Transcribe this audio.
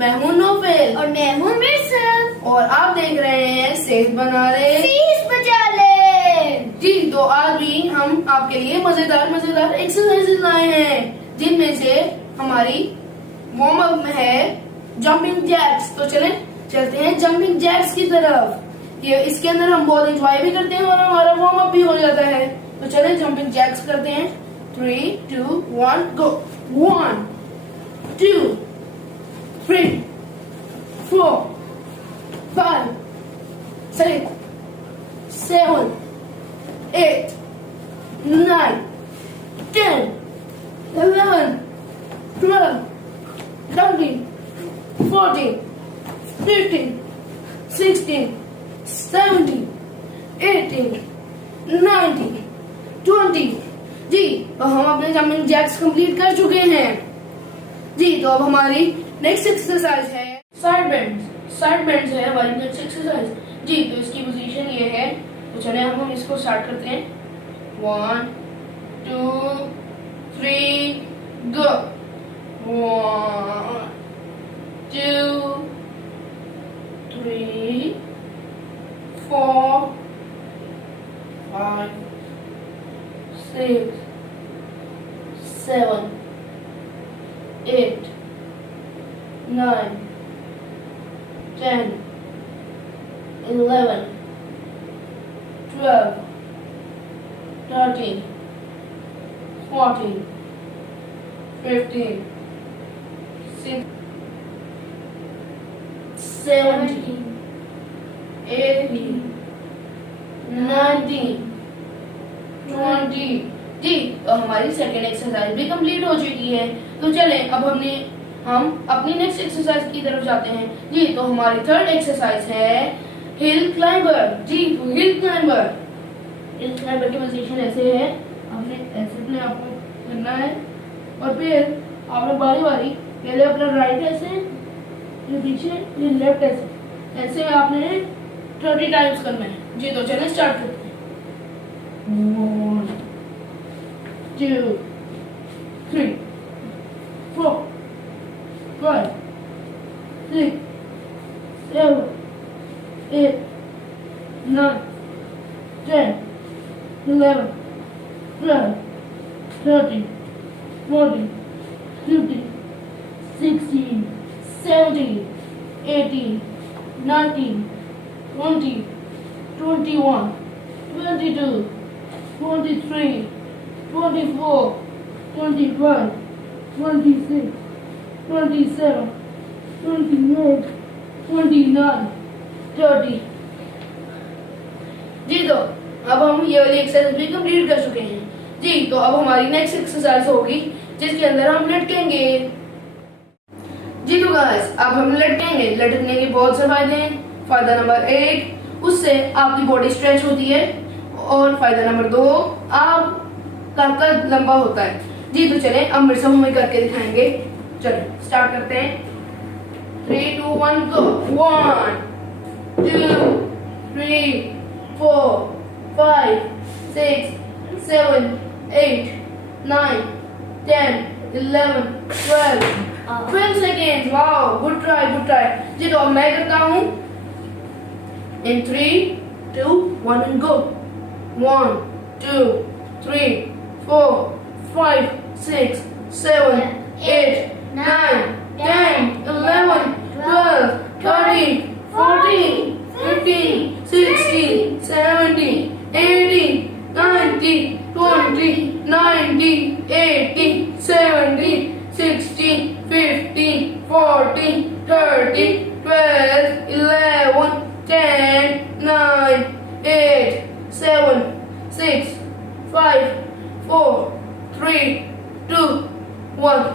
मैं हूँ नोफेल और मैं हूँ मिर्सम और आप देख रहे हैं सेहत बना रहे। फीस बचा ले। जी तो आज भी हम आपके लिए मजेदार एक्सरसाइजेज लाए हैं, जिनमें से हमारी वार्म अप में है जंपिंग जैक्स। तो चलते हैं जंपिंग जैक्स की तरफ। ये इसके अंदर हम बहुत एंजॉय भी करते हैं और हमारा वार्म अप भी हो जाता है। तो चलें जंपिंग जैक्स करते हैं। 3, 2, 1 गो। 1 2 3 4 5 6 7 8 9 10 11 12 13 14 15 16 17 18 19 20। जी तो हम अपने जंपिंग जैक्स कंप्लीट कर चुके हैं। जी तो अब हमारी नेक्स्ट एक्सरसाइज है साइड बेंड्स। साइड बेंड्स है हमारी नेक्स्ट एक्सरसाइज। जी तो इसकी पोजीशन ये है। तो चले हम इसको स्टार्ट करते हैं। 1 2 3 गो। 1 2 3 4 5 6 7 8 9 10 11 12 13 14 15 16 17 18 19 20। जी तो हमारी सेकेंड एक्सरसाइज भी कंप्लीट हो चुकी है। तो चलें अब हम अपनी नेक्स्ट एक्सरसाइज की तरफ जाते हैं। जी तो हमारी थर्ड एक्सरसाइज है हिल क्लाइंबर। जी तो हिल क्लाइंबर की पोजीशन ऐसे है। आपने ऐसे अपने आप को करना है और फिर आपने बारी बारी पहले अपना राइट ऐसे, फिर पीछे, फिर लेफ्ट ऐसे, ऐसे आपने 30 टाइम्स करना है। जी तो चलें स्टार्ट करते हैं। 1 2 3 4 5 6 7 8 9 10 11 12 13 14 15 16 17 18 19 20 21 22 23 24 25 26 27 28 29 30। जी तो अब हम ये वाली एक्सरसाइज भी कंप्लीट कर चुके हैं। जी तो अब हमारी नेक्स्ट एक्सरसाइज होगी जिसके अंदर हम लटकेंगे। जी तो गाइस अब हम लटकेंगे। लटकने के बहुत से फायदे हैं। फायदा नंबर 1, उससे आपकी बॉडी स्ट्रेच होती है। और फायदा नंबर 2, आपका कद लंबा होता है। जी तो चलें अब मेरे से हमें करके दिखाएंगे। चलें स्टार्ट करते हैं। 3 2 1 गो। 1 2 3 4 5 6 7 8 9 10 11 12 seconds। Wow good try. जी तो अब मैं करता हूँ। In 3 2 1 and go। 1 2 3 4 5 6 7 8 9 10 11 12 13 14 15 16 17 18 19 20 19 18 17 16 15 14 13 12 11 10 9 8 7 6 5 4 3 2 1